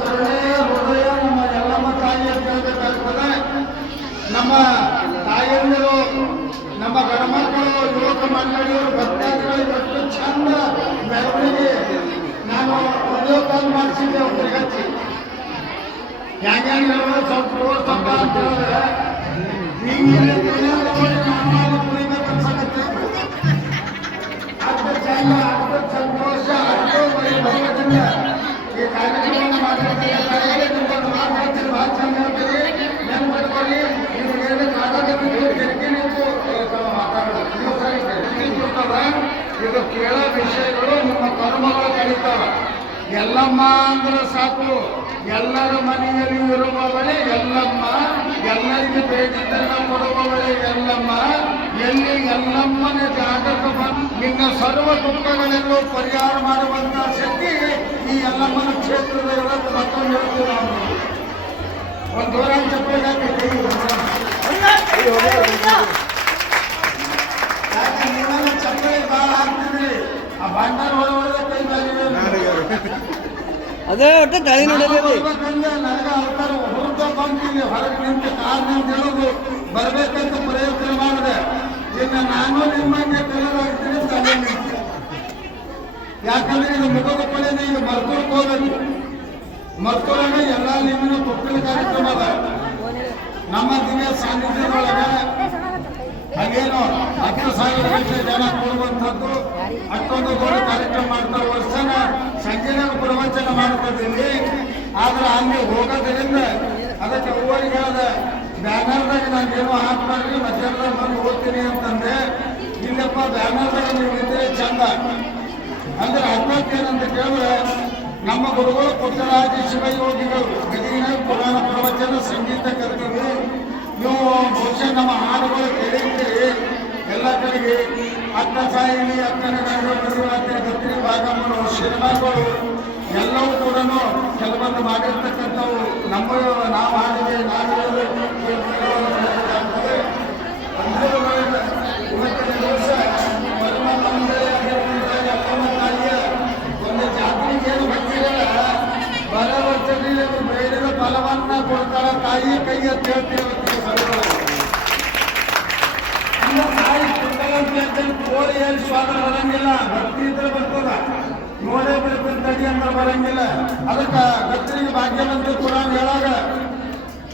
ಕರುಣೆ ಹೃದಯ ನಮ್ಮ ಎಲ್ಲಮ್ಮ ತಾಯಿ ಅಂತ ನಮ್ಮ ತಾಯಂದಿರು ನಮ್ಮ ಗಣಮಕ್ಕಳು, ಯುವಕ ಮಂಡಳಿಯವರು ಭಕ್ತಾದಿಗಳು ಎಷ್ಟು ಚಂದ ಮೆರವಣಿಗೆ. ನಾನು ಉದ್ಯೋಗ ಮಾಡಿಸಿದ್ದೆ ಒಬ್ಬರಿಗೆ ಹಚ್ಚಿ ಹೇಳೋದು ಸ್ವಲ್ಪ ತೋರ್ಸಪ್ಪ ಅಂತ ಹೇಳಿದ್ರೆ ಇದು ಕೇಳೋ ವಿಷಯಗಳು ನಿಮ್ಮ ಕರ್ಮಗಳು ಕಳೀತಾವ ಎಲ್ಲಮ್ಮ ಅಂದ್ರೆ ಸಾಕು. ಎಲ್ಲರ ಮನೆಯಲ್ಲಿ ಇರುವವಳೆ ಎಲ್ಲಮ್ಮ. ಎಲ್ಲರಿಗೂ ಬೇಕಿದ್ದನ್ನ ಕೊಡುವವಳೆ ಎಲ್ಲಮ್ಮ. ಎಲ್ಲಿ ಎಲ್ಲಮ್ಮನ ಜಾಗಕ್ಕೆ ಬಂದು ನಿನ್ನ ಸರ್ವ ದುಃಖಗಳೆಲ್ಲೂ ಪರಿಹಾರ ಮಾಡುವಂತ ಶಕ್ತಿ ಈ ಎಲ್ಲಮ್ಮನ ಕ್ಷೇತ್ರದ ಇರೋದು ಮತ್ತೊಂದು ಹೇಳ್ತೀರ ಒಂದು ದೂರ ಯಾಕೆ ನೀವೆಲ್ಲ ಚಪ್ಪಲಿ ಭಾಳ ಹಾಕ್ತಿದ್ರಿ? ಆ ಕೈ ಅದೇ ಒಟ್ಟು ತಳಿ ಬರ್ಬೇಕಂದ್ರೆ ನನಗೆ ಅವತಾರ ಹುಡುಗ ಬಂತೀನಿ ಹೊರಗೆ ನಿಂತು ಕಾರ್ ನಿಂತು ಹೇಳೋದು ಬರ್ಬೇಕಂತ ಪ್ರಯತ್ನ ಮಾಡಿದೆ. ಇನ್ನು ನಾನು ನಿಮ್ಮಂಗೆ ತಲೆ ಯಾಕಂದ್ರೆ ಇದು ಮುಖದ ಕೊಳೆನೇ ಈಗ ಮರ್ತೂರ್ಗೆ ಹೋಗಬೇಕು ಮರ್ತೂರಾಗ ಎಲ್ಲ ನಿಮ್ಮ ತೊಟ್ಟಿನ ಕಾರ್ಯಕ್ರಮ ಅದ. ನಮ್ಮ ದಿನ ಸಾನ್ನಿಧ್ಯದೊಳಗೆ ಹಾಗೇನು ಹತ್ತು ಸಾವಿರ ಗಂಟೆ ಜನ ಕೊಡುವಂಥದ್ದು ಅಷ್ಟೊಂದು ದೊಡ್ಡ ಕಾರ್ಯಕ್ರಮ ಮಾಡ್ತಾ ವರ್ಷನ ಸಂಜೆನಾಗ ಪ್ರವಚನ ಮಾಡ್ತಿದ್ದೀನಿ ಆದ್ರೆ ಅಲ್ಲಿ ಹೋಗೋದ್ರಿಂದ ಅದಕ್ಕೆ ಹೂವರಿಗೆ ಹೇಳ್ದೆ ಬ್ಯಾನರ್ದಾಗ ನಾನು ಏನೋ ಹಾಕ್ಬಾರ್ರಿ ಮಧ್ಯಾಹ್ನದಾಗ ಬಂದು ಓದ್ತೀನಿ ಅಂತಂದೆ ಇಲ್ಲಪ್ಪ, ಬ್ಯಾನರ್ದಾಗ ನೀವು ಇದ್ರೆ ಚಂದ. ಅಂದ್ರೆ ಅರ್ಥಾತ್ ಏನಂತ ಕೇಳಿದ್ರೆ, ನಮ್ಮ ಗುರುಗಳು ಪುಟ್ಟರಾಜ ಶಿವಯೋಗಿಗಳು ಗದಿಗಿನ ಪುರಾಣ ಪ್ರವಚನ ಸಂಗೀತ ಕರ್ತವ್ಯ. ನೀವು ಬಹುಶಃ ನಮ್ಮ ಹಾಡುಗಳು ಕಡೆಗೆ ಅಕ್ಕ ಸಾಯಿಲಿ ಅಕ್ಕನ ಅಕ್ಕನ ಗತ್ರಿ ಭಾಗಮ್ಮನು ಸಿನಿಮಾಗಳು ಎಲ್ಲವೂ ಕೂಡ ಕೆಲವೊಂದು ಮಾಡಿರ್ತಕ್ಕಂಥವು ನಮ್ಮ ನಾವು ಹಾಡಿದೆ ನಾವಿರೋದು ಇವತ್ತಿನ ದಿವಸ ಒಂದು ಜಾತ್ರೆಗೆ ಏನು ಬಂದಿರಲ್ಲ ಬರ ವರ್ಷದಲ್ಲಿ ಬೇಡಿದ ಫಲವನ್ನ ಕೊಡ್ತಾಳ ತಾಯಿ ಕೈ ಅಂತ ಹೇಳ್ತೀವಿ ಕೋಳಿ ಏನು ಸ್ವಾದ ಬರಂಗಿಲ್ಲ ಭಕ್ತಿ ಇದ್ರೆ ಬರ್ತದ ನೋಡೇ ಬಿಡ್ತೀನಿ ತಡಿ ಅಂತ ಬರಂಗಿಲ್ಲ ಅದಕ್ಕೆ ಭಕ್ತರಿಗೆ ಭಾಗ್ಯವಂತ ಪುರಾಣ ಹೇಳಾಗ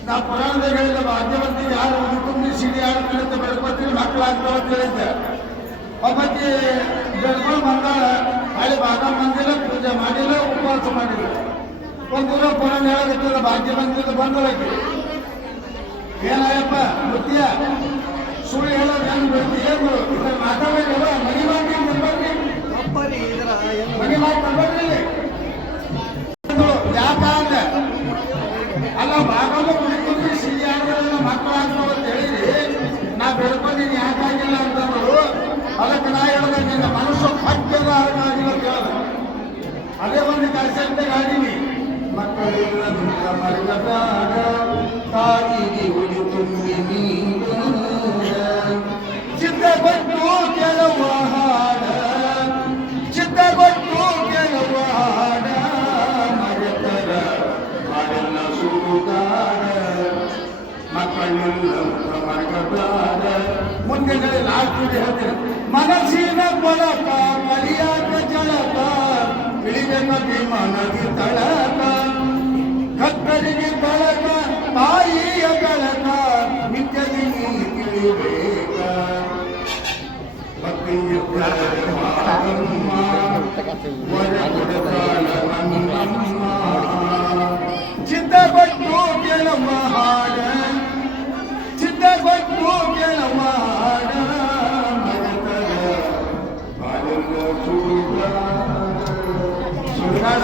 ನಾ ಪುರಾಣದಾಗ ಹೇಳಿದ ಭಾಗ್ಯವಂತಿಗೆ ಯಾರು ತುಂಬಿ ಸಿಡಿ ಯಾರು ಕಲಿತ ಬೆಳ್ಕೊತೀವಿ ಮಕ್ಕಳಾಗ್ತಾವ ಕೇಳಿದ್ದೆ ಒಬ್ಬಕ್ಕೆ ಬೆಳ್ಕೊಂಡು ಬಂದಾಳ ಹಳೆ ಭಾಗ ಬಂದಿಲ್ಲ ಪೂಜೆ ಮಾಡಿಲ್ಲ ಉಪವಾಸ ಮಾಡಿಲ್ಲ ಒಂದು ದಿನ ಪುರಾಣ ಹೇಳಕತ್ತಿಲ್ಲ ಭಾಗ್ಯವಂತಿಗೆ ಬಂದಳಕ್ಕೆ ಏನಾಯಪ್ಪ, ಮುತ್ಯ? ಸುಳ್ಳು ಹೇಳೋದು ಏನು ಬೇಕು ಏನು ಇದ್ರ ಮನೆ ಮಾಡಿ ಬರ್ಬೇಡ್ರಿ ಮನಿ ಮಾಡಿ ಬರ್ಬೇಡ್ರಿ ಯಾಕ ಅಂದೆ ಅಲ್ಲ ಭಾಗವತ ಕುಡಿಕೊಂಡು ಸಿಹಿ ಆಡೋದ್ರಿಂದ ಮಕ್ಕಳು ಅಂತ ನಾ ಬೆಳ್ಕೊಂಡಿನಿ ಯಾಕಾಗಿಲ್ಲ ಅಂತಂದ್ರು ಅದಕ್ಕೆ ನಾ ಹೇಳಿದೆ ನಿನ್ನ ಪಕ್ಕದ ಆಗಿಲ್ಲ ಅಂತ ಹೇಳಿದೆ ಅದೇ ಒಂದು ಕನ್ಸೆಪ್ಟ್ ಆಡೀನಿ ಮಕ್ಕಳಿಲ್ಲ ದುಃಖ ಮಕ್ಕಳೆಲ್ಲ ಮರಗಬಾರ ಮುಂದೆ ಲಾಸ್ಟ್ ಹೇಳ್ತೀನಿ ಮನಸ್ಸಿನ ಕೊಳಕ ಕಲಿಯಾಕ ಜಳಕ ಇಳಿಬೇಕ ಭೀಮ ನದಿ ತಳಕ ಕತ್ತರಿಗೆ ಬಳಕ ತಾಯಿಯ ಬೆಳಕ ನಿತ್ಯದಿ ನೀ ತಿಳಿಬೇಕ ಭಕ್ತಿ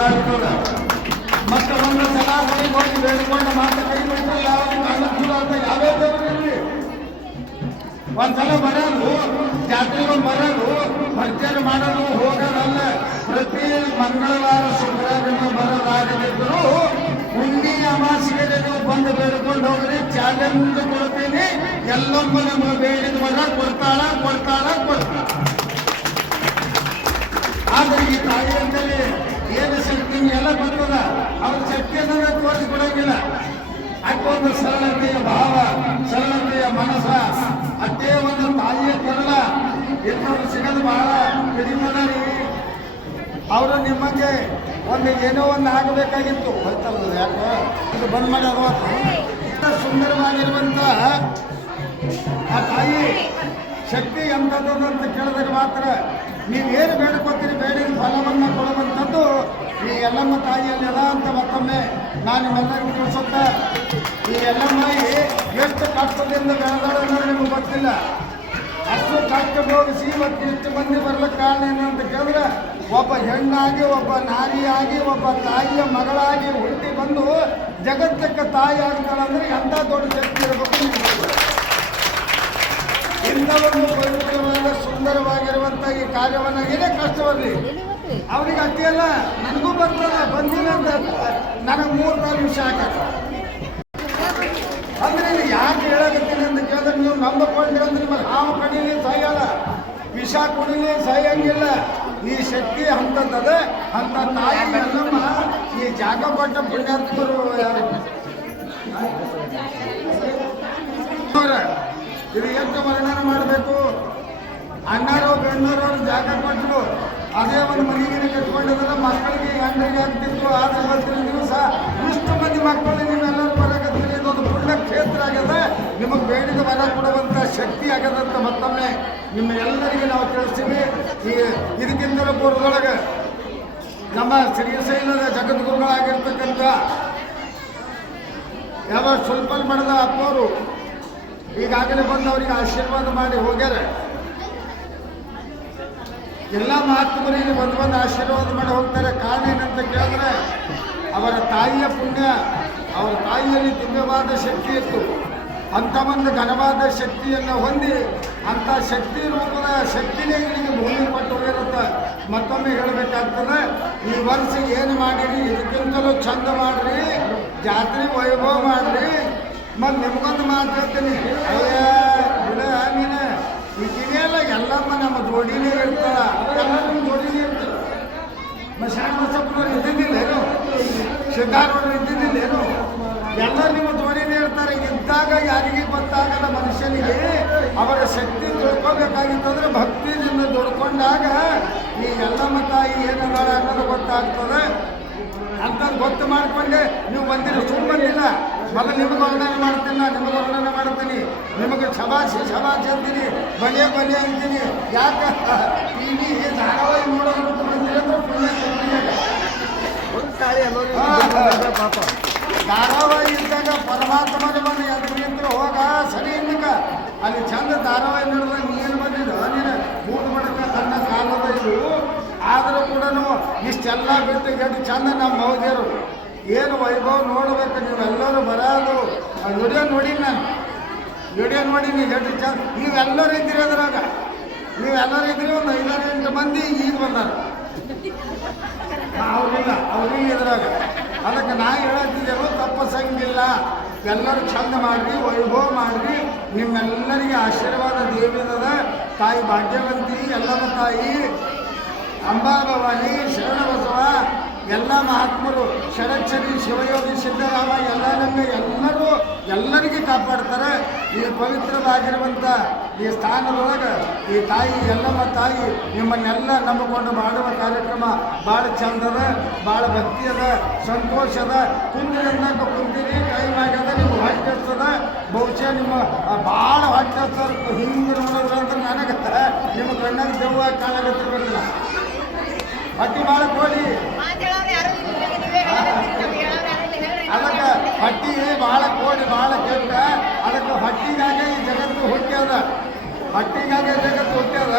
ಸುಡುಗಾಡ ಮತ್ತೆ ಒಂದು ಸಲ ಹೋಗಿ ಬೇಡಿಕೊಂಡ ಮತ್ತೆ ಕೈ ಬಿಟ್ಟು ಯಾವ ಅಂತ ಯಾವ್ಯಾವ ದೇವರು ಇರಲಿ ಒಂದ್ಸಲ ಬರೋದು ಜಾತ್ರೆಗೆ ಬರೋದು ಭರ್ಜನೆ ಮಾಡಲು ಹೋಗೋದಲ್ಲ ಪ್ರತಿ ಮಂಗಳವಾರ ಶುಕ್ರವಾರ ಬರೋದಾಗದಿದ್ರು ಹುಣ್ಣಿ ಅಮಾಸಿಗೆ ನೀವು ಬಂದು ಬೇಡ್ಕೊಂಡು ಹೋಗ್ರಿ. ಚಾಲೆಂಜ್ ಕೊಡ್ತೀನಿ. ಎಲ್ಲೊಬ್ಬ ನಮ್ಮ ಬೇಡಿದ ಮಗ ಕೊಡ್ತಾಳ ಕೊಡ್ತಾಳ ಕೊಡ್ತಾಳ. ಆದ್ರೆ ಈ ತಾಯಿ ಅಂತೇಳಿ ಏನು ಶಕ್ತಿ ಎಲ್ಲ ಬರ್ತದ ಅವ್ರ ಶಕ್ತಿಯನ್ನು ತೋರಿಸಿ ಕೊಡಂಗಿಲ್ಲ. ಅಕ್ಕೊಂದು ಸರಳತೆಯ ಭಾವ, ಸರಳತೆಯ ಮನಸ್ಸ. ಅದೇ ಒಂದು ತಾಯಿಯ ಕರಳ ಎಲ್ಲರೂ ಸಿಗೋದು ಬಹಳ ಕಡಿಮೆ ಅವರು ನಿಮಗೆ ಒಂದು ಏನೋ ಒಂದು ಆಗಬೇಕಾಗಿತ್ತು. ಹೋಯ್ತಲ್ಲ ಯಾಕೋ? ಇದು ಬಂದ್ ಮಾಡಿ ಅದು ಸುಂದರವಾಗಿರುವಂತ ಆ ತಾಯಿ, ಶಕ್ತಿ ಎಂಥದ್ದು ಅಂತ ಕೇಳಿದಾಗ ಮಾತ್ರ ನೀವೇನು ಬೇಡ್ಕೊತೀರಿ ಈ ಅದ ಅಂತ ಮತ್ತೊಮ್ಮೆ ನಾನು ನಿಮ್ಮೆಲ್ಲರಿಗೂ ತಿಳಿಸುತ್ತೆ ಈ ಎಲ್ಲಮ್ಮಾಯಿ ಎಷ್ಟು ಕಷ್ಟದಿಂದ ಬೆಳೆದಾಳೆ ಅನ್ನೋದು ನಿಮಗೆ ಗೊತ್ತಿಲ್ಲ ಅಷ್ಟು ಕಷ್ಟ ಭೋಗಿಸಿ ಮತ್ತು ಇಷ್ಟು ಮಂದಿ ಬರ್ಲಿಕ್ಕೆ ಕಾರಣ ಏನು ಅಂತ ಕೇಳಿದ್ರೆ ಒಬ್ಬ ಹೆಣ್ಣಾಗಿ, ಒಬ್ಬ ನಾರಿಯಾಗಿ, ಒಬ್ಬ ತಾಯಿಯ ಮಗಳಾಗಿ ಹುಟ್ಟಿ ಬಂದು ಜಗತ್ತಕ್ಕೆ ತಾಯಿ ಆಗ್ತಾಳಂದ್ರೆ ಎಂಥ ದೊಡ್ಡ ಶಕ್ತಿ ಇರಬೇಕು. ಇಂಥ ಒಂದು ಪವಿತ್ರವಾದ, ಸುಂದರವಾಗಿರುವಂಥ ಈ ಕಾರ್ಯವನ್ನು ಏನೇ ಕಷ್ಟ ಅವ್ರಿಗೆ ಅಷ್ಟೇ ನನಗೂ ಬರ್ತದ ಬಂದಿಲ್ಲ ಅಂತ ನನಗೆ ಮೂರು ನಾಲ್ಕು ನಿಮಿಷ ಹಾಕತ್ತ ಅಂದ್ರೆ ನೀವು ಯಾಕೆ ಹೇಳಕತ್ತೀನಿ ಅಂತ ಕೇಳಿದ್ರೆ ನೀವು ನಂಬಕೊಂಡ್ರೆ ಅಂದ್ರೆ ನಿಮ್ಮಲ್ಲಿ ಹಾವು ಕಡಿಲಿ, ಸಾಯಲ್ಲ. ವಿಷ ಕುಡಿಲಿ, ಸಾಯಂಗಿಲ್ಲ. ಈ ಶಕ್ತಿ ಅಂತಂದದ ಅಂತ ಎಲ್ಲಮ್ಮ ಈ ಜಾಗ ಕೊಟ್ಟ ಪುಣ್ಯಾತ್ಮರು ಇದು ಎಷ್ಟು ವರ್ಣನ ಮಾಡಬೇಕು? ಅಣ್ಣರು, ಬೆಣ್ಣರು ಜಾಗ ಕೊಟ್ಟರು ಅದೇ ಒಂದು ಮನೆಗೆ ಕಟ್ಕೊಂಡಿದ್ರೆ ಮಕ್ಕಳಿಗೆ ಗಂಡರಿಗೆ ಆಗ್ತಿತ್ತು ಆ ಇವತ್ತಿನ ದಿವಸ ಇಷ್ಟು ಮಂದಿ ಮಕ್ಕಳು ನೀವೆಲ್ಲರೂ ಬರಕತ್ತೀರಿ ಇದೊಂದು ಪುಣ್ಯ ಕ್ಷೇತ್ರ ಆಗ್ಯದ ನಿಮಗೆ ಬೇಡಿದ ವರ ಕೊಡುವಂಥ ಶಕ್ತಿ ಆಗದಂತ ಮತ್ತೊಮ್ಮೆ ನಿಮ್ಮ ಎಲ್ಲರಿಗೆ ನಾವು ತಿಳಿಸ್ತೀವಿ. ಈ ಇದಕ್ಕಿಂತಲೂ ಪೂರ್ವದೊಳಗೆ ನಮ್ಮ ಶ್ರೀಶೈಲದ ಜಗದ್ಗುರುಗಳಾಗಿರ್ತಕ್ಕಂಥ ಯಾವ ಸ್ವಲ್ಪ ಮಠದ ಅಪ್ಪವರು ಈಗಾಗಲೇ ಬಂದು ಅವರಿಗೆ ಆಶೀರ್ವಾದ ಮಾಡಿ ಹೋಗ್ಯಾರ. ಎಲ್ಲ ಮಹಾತ್ಮರಿಗೆ ಒಂದು ಒಂದು ಆಶೀರ್ವಾದ ಮಾಡಿ ಹೋಗ್ತಾರೆ. ಕಾರಣ ಏನಂತ ಕೇಳಿದ್ರೆ, ಅವರ ತಾಯಿಯ ಪುಣ್ಯ, ಅವರ ತಾಯಿಯಲ್ಲಿ ದಿವ್ಯವಾದ ಶಕ್ತಿ ಇತ್ತು. ಅಂಥ ಒಂದು ಘನವಾದ ಶಕ್ತಿಯನ್ನು ಹೊಂದಿ ಅಂಥ ಶಕ್ತಿ ರೂಪದ ಶಕ್ತಿನೇ ಇವರಿಗೆ ಭೂಮಿ ಕೊಟ್ಟು ಹೋಗಿರುತ್ತ. ಮತ್ತೊಮ್ಮೆ ಹೇಳಬೇಕಾಗ್ತದೆ, ಈ ವರ್ಷ ಏನು ಮಾಡಿರಿ? ಇದಕ್ಕಿಂತಲೂ ಚಂದ ಮಾಡಿರಿ. ಜಾತ್ರೆ ವೈಭವ ಮಾಡಿರಿ. ಮತ್ತು ನಿಮಗೊಂದು ಮಾತು ಅಯ್ಯ ಬಿಡ ನೀನು ಈ ಕಿವಿಯೆಲ್ಲ ಎಲ್ಲಮ್ಮ ನಮ್ಮ ಜೋಡಿನೇ ಇರ್ತಾರ. ಎಲ್ಲ ನಿಮ್ಮ ಜೋಡಿನೇ ಇರ್ತಾರ ಶಾಂತ ಬಸಪ್ಪನವ್ರು ಇದ್ದಿದ್ದಿಲ್ಲೇನು ಸಿದ್ಧಾರೂಢರು ಇದ್ದಿದ್ದಿಲ್ಲೇನು ಎಲ್ಲರೂ ನಿಮ್ಮ ಜೋಡಿನೇ ಇರ್ತಾರೆ. ಇದ್ದಾಗ ಯಾರಿಗೆ ಗೊತ್ತಾಗಲ್ಲ ಮನುಷ್ಯನಿಗೆ. ಅವರ ಶಕ್ತಿ ತಿಳ್ಕೊಬೇಕಾಗಿತ್ತಂದ್ರೆ ಭಕ್ತಿಯಿಂದ ದುಡ್ಕೊಂಡಾಗ ಈ ಎಲ್ಲಮ್ಮ ತಾಯಿ ಏನದಾಳ ಅನ್ನೋದು ಗೊತ್ತಾಗ್ತದೆ. ಅಂತ ಗೊತ್ತು ಮಾಡಿಕೊಂಡೆ. ನೀವು ಬಂದಿರೋ ಸುಮ್ಮನೆ ಬಂದಿಲ್ಲ ಮೊದಲು ನಿಮಗೆ ವರ್ಣನೆ ಮಾಡ್ತೀನಿ ನಾನು ನಿಮಗೆ ವರ್ಣನೆ ಮಾಡ್ತೀನಿ. ನಿಮಗೆ ಶಬಾಷಿ ಶಬಾಷಿ ಅಂತೀನಿ ಬನ್ನಿ ಬಲೆ ಅಂತೀನಿ. ಯಾಕೆ? ಟಿ ವಿ ಧಾರಾವಾಹಿ ನೋಡೋದು. ಪಾಪ ಧಾರಾವಾಹಿ ಇದ್ದಾಗ ಪರಮಾತ್ಮನ ಬಂದು ಎದ್ರಿಂದ ಹೋಗ ಸರಿ ಇನ್ನಕ ಅಲ್ಲಿ ಚಂದ ಧಾರಾವಾಹಿ ನೋಡಿದಾಗ ನೀನು ಬಂದಿದ್ದು ನೀನು ಮೂರು ಮಡಕ ಸಣ್ಣ ಕಾಲದ ಆದರೂ ಕೂಡ ಇಷ್ಟೆಲ್ಲ ಬಿಟ್ಟು ಗಟ್ಟು ಚಂದ ನಮ್ಮ ಮೌದ್ಯರು ಏನು ವೈಭವ ನೋಡ್ಬೇಕು ನೀವೆಲ್ಲರೂ ಬರೋದು? ವಿಡಿಯೋ ನೋಡಿ ನಾನು ವಿಡಿಯೋ ನೋಡಿ ನೀವು ಎಷ್ಟು ಚಂದ ನೀವೆಲ್ಲರೂ ಇದ್ದೀರಿ ಅದ್ರಾಗ. ನೀವೆಲ್ಲರೂ ಇದ್ದೀರಿ ಒಂದು ಐದಾರು ಎಂಟು ಮಂದಿ ಈಗ ಬಂದಾರ. ಅವ್ರಿಲ್ಲ ಅವ್ರಿಗೆ ಇದ್ರಾಗ. ಅದಕ್ಕೆ ನಾ ಹೇಳತ್ತಿದ್ದೇನು ತಪ್ಪಸಂಗಿಲ್ಲ. ಎಲ್ಲರೂ ಚಂದ ಮಾಡ್ರಿ, ವೈಭವ ಮಾಡ್ರಿ. ನಿಮ್ಮೆಲ್ಲರಿಗೆ ಆಶೀರ್ವಾದ ದೇವಿದದ ತಾಯಿ ಭಾಗ್ಯವಂತಿ, ಎಲ್ಲರ ತಾಯಿ ಅಂಬಾಭವಾನಿ ಶರಣಬಸವ ಎಲ್ಲ ಮಹಾತ್ಮರು ಷಡಕ್ಷರಿ ಶಿವಯೋಗಿ, ಸಿದ್ದರಾಮ ಎಲ್ಲ ನಮ್ಮ ಎಲ್ಲರೂ ಎಲ್ಲರಿಗೆ ಕಾಪಾಡ್ತಾರೆ. ಈ ಪವಿತ್ರವಾಗಿರುವಂಥ ಈ ಸ್ಥಾನದೊಳಗೆ ಈ ತಾಯಿ, ಎಲ್ಲಮ್ಮ ತಾಯಿ, ನಿಮ್ಮನ್ನೆಲ್ಲ ನಂಬಿಕೊಂಡು ಮಾಡುವ ಕಾರ್ಯಕ್ರಮ ಭಾಳ ಚಂದದ ಭಾಳ ಭಕ್ತಿ ಅದ, ಸಂತೋಷ ಅದ. ಕುಂದ್ರಿಂದ ಕುಂತೀರಿ ಟೈಮ್ ಆಗ್ಯದ, ನಿಮ್ಗೆ ಹೊಟ್ಟೆ ಬಹುಶಃ ನಿಮ್ಮ ಭಾಳ ಹೊಟ್ಟೆ ಹಚ್ಚದ ಹಿಂಗೆ ನೋಡೋದ್ರಂದ್ರೆ ನನಗೆ ನಿಮ್ಮ ಕಣ್ಣಾಗ ದೆವ್ವ ಕಾಣಾಗತ್ತಿರ್ಬೇಕಲ್ಲ ಅತಿ ಭಾಳ ಕೋಡಿ ಮಾತಾಡೋರು ಯಾರು ಇಲ್ಲ, ನೀವೇ ಹೇಳಕತ್ತೀರಿ, ನಮ್ಗೆ ಹೇಳೋರು ಯಾರು ಇಲ್ಲ, ಹೇಳ್ರಿ. ಅದಕ್ಕೆ ಹಟ್ಟಿ ಭಾಳ ಬಹಳ ಕೆಟ್ಟ. ಅದಕ್ಕೆ ಹಟ್ಟಿಗಾಗೆ ಈ ಜಗತ್ತು ಹುಟ್ಟ್ಯದ. ಹಟ್ಟಿಗಾಗೆ ಜಗತ್ತು ಹುಟ್ಟ್ಯದ.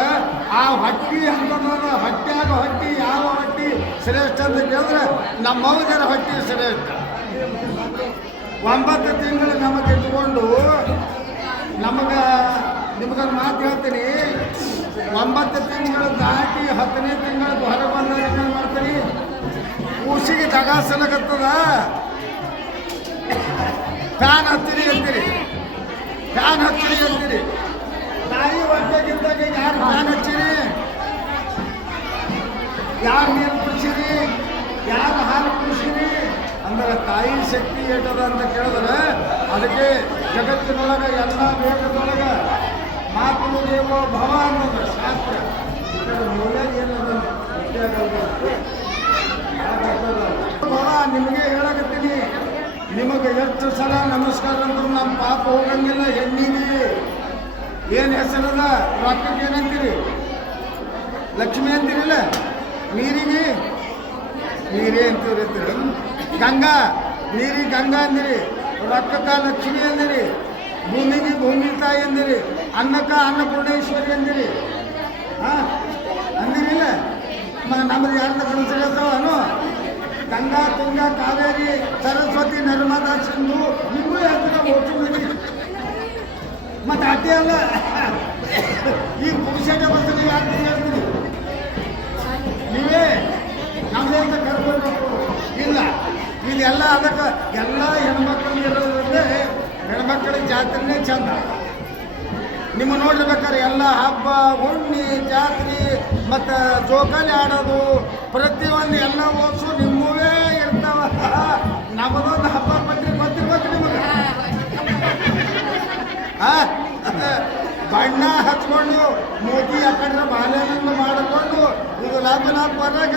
ಆ ಹಟ್ಟಿ ಅಂತಂದ್ರೆ ಹಟ್ಟಿಯಾಗ ಹಟ್ಟಿ ಯಾವ ಹಟ್ಟಿ ಶ್ರೇಷ್ಠ ಅಂತ ಕೇಳಿದ್ರೆ ನಮ್ಮ ಮೌಜರ ಹಟ್ಟಿ ಶ್ರೇಷ್ಠ. ಒಂಬತ್ತು ತಿಂಗಳು ನಮಗೆ ಇಟ್ಕೊಂಡು ನಮಗೆ, ನಿಮಗೊಂದು ಮಾತು ಹೇಳ್ತೀನಿ. ಒಂಬತ್ತು ತಿಂಗಳು ದಾಟಿ ಹತ್ತನೇ ತಿಂಗಳು ಹೊರಗೆ ಬಂದಾಗ ಏನು ಮಾಡ್ತೀರಿ? ಕೂಸಿಗೆ ತಗಾಸಲಕತ್ತದ ಫ್ಯಾನ್ ಹತ್ತಿರಿ ಅಂತೀರಿ. ಫ್ಯಾನ್ ಹತ್ತಿರಿ ಅಂತೀರಿ. ತಾಯಿ ಹೊಟ್ಟೆಗಿದ್ದಾಗ ಯಾರು ಫ್ಯಾನ್ ಹಚ್ಚಿರಿ? ಯಾರು ನೀರು ಕುಡಿಸಿರಿ ಯಾರು ಹಾಲು ಕುಡಿಸಿರಿ ಅಂದ್ರೆ ತಾಯಿ ಶಕ್ತಿ ಏಟದ ಅಂತ ಕೇಳಿದ್ರೆ ಅದಕ್ಕೆ ಜಗತ್ತಿನೊಳಗೆ, ಎಲ್ಲ ವೇದದೊಳಗೆ ಮಾತು ದೇವೋ ಭವ ಅನ್ನೋದು ಶಾಸ್ತ್ರ. ಏನದ? ಭವ ನಿಮಗೆ ಹೇಳಕತ್ತೀನಿ. ನಿಮಗೆ ಎಷ್ಟು ಸಲ ನಮಸ್ಕಾರ ಅಂದ್ರೂ ನಮ್ಮ ಪಾಪ ಹೋಗಂಗಿಲ್ಲ, ಹೆಣ್ಣಿಗೆ. ಏನು ಹೆಸರದ? ರೊಕ್ಕಕ್ಕೆ ಏನಂತೀರಿ? ಲಕ್ಷ್ಮಿ ಅಂತೀರಿಲ್ಲ? ನೀರಿಗೆ? ನೀರೇ ಅಂತೀರಿ ಗಂಗಾ? ನೀರಿಗೆ ಗಂಗಾ ಅಂದಿರಿ. ರೊಕ್ಕಕ್ಕ ಲಕ್ಷ್ಮಿ ಅಂದಿರಿ. ಭೂಮಿಗೆ ಭೂಮಿ ತಾಯಿ ಅಂದಿರಿ. ಅನ್ನಕ್ಕ ಅನ್ನಪೂರ್ಣೇಶ್ವರಿ ಅಂದಿರಿ. ಹಾಂ ಅಂದಿರಿಲ್ಲ? ನಮ್ಮದು ಯಾರ್ದ ಕನಸಿಗತ್ತವನು ಗಂಗಾ, ತುಂಗಾ, ಕಾವೇರಿ, ಸರಸ್ವತಿ, ನರ್ಮದಾ, ಸಿಂಧು ನಿಮಗೂ ಹೇಳ್ತಾರೆ ಓಟು ಬಿಡಿ ಮತ್ತೆ ಅಡ್ಡಿ ಅಲ್ಲ. ಈ ಪುರುಷಟ ಬಸ್ಸಲ್ಲಿ ಯಾಕೆ ಹೇಳ್ತೀರಿ? ನೀವೇ? ನಮ್ದೇ ಅಂತ ಕರ್ಕೊಳ್ಬೇಕು. ಇಲ್ಲ. ಇದೆಲ್ಲ ಅದಕ್ಕೆ ಎಲ್ಲ ಹೆಣ್ಮಕ್ಳು ಇರೋದ್ರಿಂದ ಹೆಣ್ಮಕ್ಳ ಜಾತ್ರೆನೇ ಚಂದ. ನಿಮ್ಮ ನೋಡಿರ್ಬೇಕಾದ್ರೆ ಎಲ್ಲ ಹಬ್ಬ, ಹುಣ್ಣಿ, ಜಾತ್ರೆ, ಮತ್ತು ಜೋಕಾಲಿ ಆಡೋದು, ಪ್ರತಿಯೊಂದು ಎಲ್ಲ ಓದಿಸು ನಮ್ಮದೊಂದು ಹಬ್ಬ ಪಟ್ರಿ ಗೊತ್ತಿರ್ಬೇಕು ನಿಮಗೆ? ಬಣ್ಣ ಹಚ್ಕೊಂಡು ಮೋದಿ ಆ ಕಡೆ ಬಾಲ್ಯನನ್ನು ಮಾಡಿಕೊಂಡು ಇದು ಲಾಭ ಲಾಭ ಬರಾಗ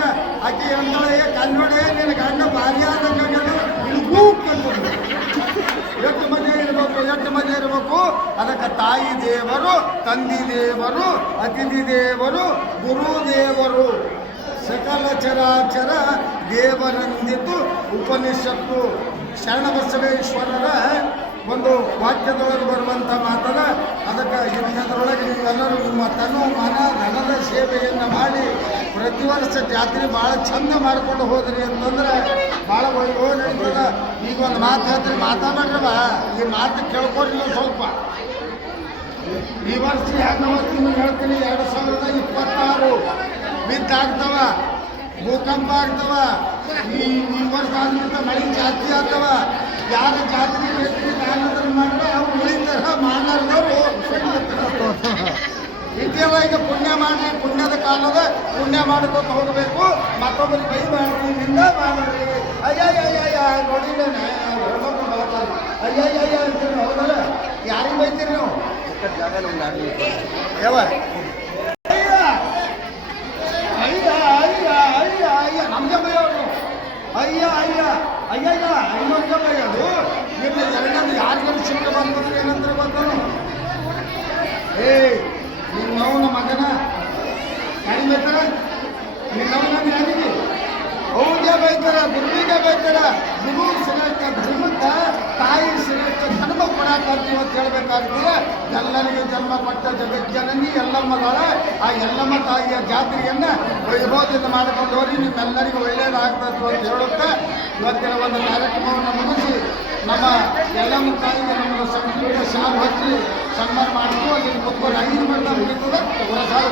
ಆಕೆ ಅಂದಳೆ ಕನ್ನಡೆ ನಿನ್ನ ಗಂಡ ಭಾರಿ ಆದಂಗ ಎಷ್ಟು ಮನೆ ಇರಬೇಕು ಎಷ್ಟು ಮಜಾ ಇರಬೇಕು. ಅದಕ್ಕೆ ತಾಯಿ ದೇವರು, ತಂದಿ ದೇವರು, ಅತಿಥಿ ದೇವರು ಗುರು ದೇವರು ಸಕಲ ಚರಾಚರ ದೇವರಂದಿತು ಉಪನಿಷತ್ತು. ಶರಣಬಸವೇಶ್ವರರ ಒಂದು ವಾಕ್ಯದೊಳಗೆ ಬರುವಂಥ ಮಾತದ ಅದಕ್ಕೆ ಇಂಥದ್ರೊಳಗೆ ನೀವೆಲ್ಲರೂ ನಿಮ್ಮ ತನು ಮನ ಧನದ ಸೇವೆಯನ್ನು ಮಾಡಿ ಪ್ರತಿ ವರ್ಷ ಜಾತ್ರೆ ಭಾಳ ಚಂದ ಮಾಡ್ಕೊಂಡು ಹೋದ್ರಿ ಅಂತಂದ್ರೆ ಭಾಳ ಒಳ್ಳೆ ನಡೀತದ ಈಗ ಒಂದು ಮಾತು ಹೇಳ್ತೀರಿ ಮಾತಾಡ್ರವ ಈ ಮಾತು ಕೇಳ್ಕೊಡ್ರಿ ನೀವು ಸ್ವಲ್ಪ. ಈ ವರ್ಷ ಹೆಂಗೆ ಹೋಗ್ತೀನಿ ಹೇಳ್ತೀನಿ, ಎರಡು ಸಾವಿರದ ಇಪ್ಪತ್ತಾರು. ಬಿದ್ದಾಗ್ತವ ಭೂಕಂಪ ಆಗ್ತಾವ ಈ ಈ ವರ್ಷ ಆದ್ರಿಂದ ಮಳೆ ಜಾಸ್ತಿ ಆಗ್ತಾವ ಯಾರ ಜಾತ್ರೆ ನಾನು ಅದನ್ನು ಮಾಡಿದ್ರೆ ಅವ್ರು ಉಳಿತಾರ ಮಾಡಾರ್ದವ್ರು ಇದೆಲ್ಲ ಈಗ ಪುಣ್ಯ ಮಾಡಿ ಪುಣ್ಯದ ಕಾಲದ ಪುಣ್ಯ ಮಾಡ್ಕೊತ ಹೋಗಬೇಕು. ಮತ್ತೊಬ್ಬರಿಗೆ ಕೈ ಅಯ್ಯ ನಿಂದ ಮಾಡ್ರಿ ಅಯ್ಯಯ್ಯಯ್ಯ ನೋಡಿದ್ದೇನೆ ಅಯ್ಯ ಅಯ್ಯ ಅಯ್ಯಯ್ಯಯ್ಯ ಅಂತೀರಿ ಹೌದಲ್ಲ? ಯಾರಿಗೆ ಬೈತೀರಿ ನೀವು? ಯಾವ ಹೇಳ್ಬೇಕಾಗ್ತದೆ ಎಲ್ಲರಿಗೂ ಜನ್ಮ ಕೊಟ್ಟ ಜಗಜ್ಜನನಿ ಎಲ್ಲಮ್ಮದಾಳ ಆ ಎಲ್ಲಮ್ಮ ತಾಯಿಯ ಜಾತ್ರೆಯನ್ನ ವೈಭವದಿಂದ ಮಾಡಿಕೊಂಡು ಹೋಗಿ ನಿಮ್ಮೆಲ್ಲರಿಗೂ ಒಳ್ಳೆಯದಾಗಬೇಕು ಅಂತ ಹೇಳುತ್ತೆ ಇವತ್ತಿನ ಒಂದು ಕಾರ್ಯಕ್ರಮವನ್ನು ಮುಗಿಸಿ ನಮ್ಮ ಎಲ್ಲಮ್ಮ ತಾಯಿಗೆ ನಮ್ಮ ಸಂಸ್ಕೃತಿಯ ಶಾಲು ಹಚ್ಚಿ ಸನ್ಮಾನ ಮಾಡಿದ್ದು ಅಲ್ಲಿ ಕುತ್ಕೊಂಡು ಐದು ಮಂದಿ ಮುಗಿತದೆ ಹೊರಸಾಲ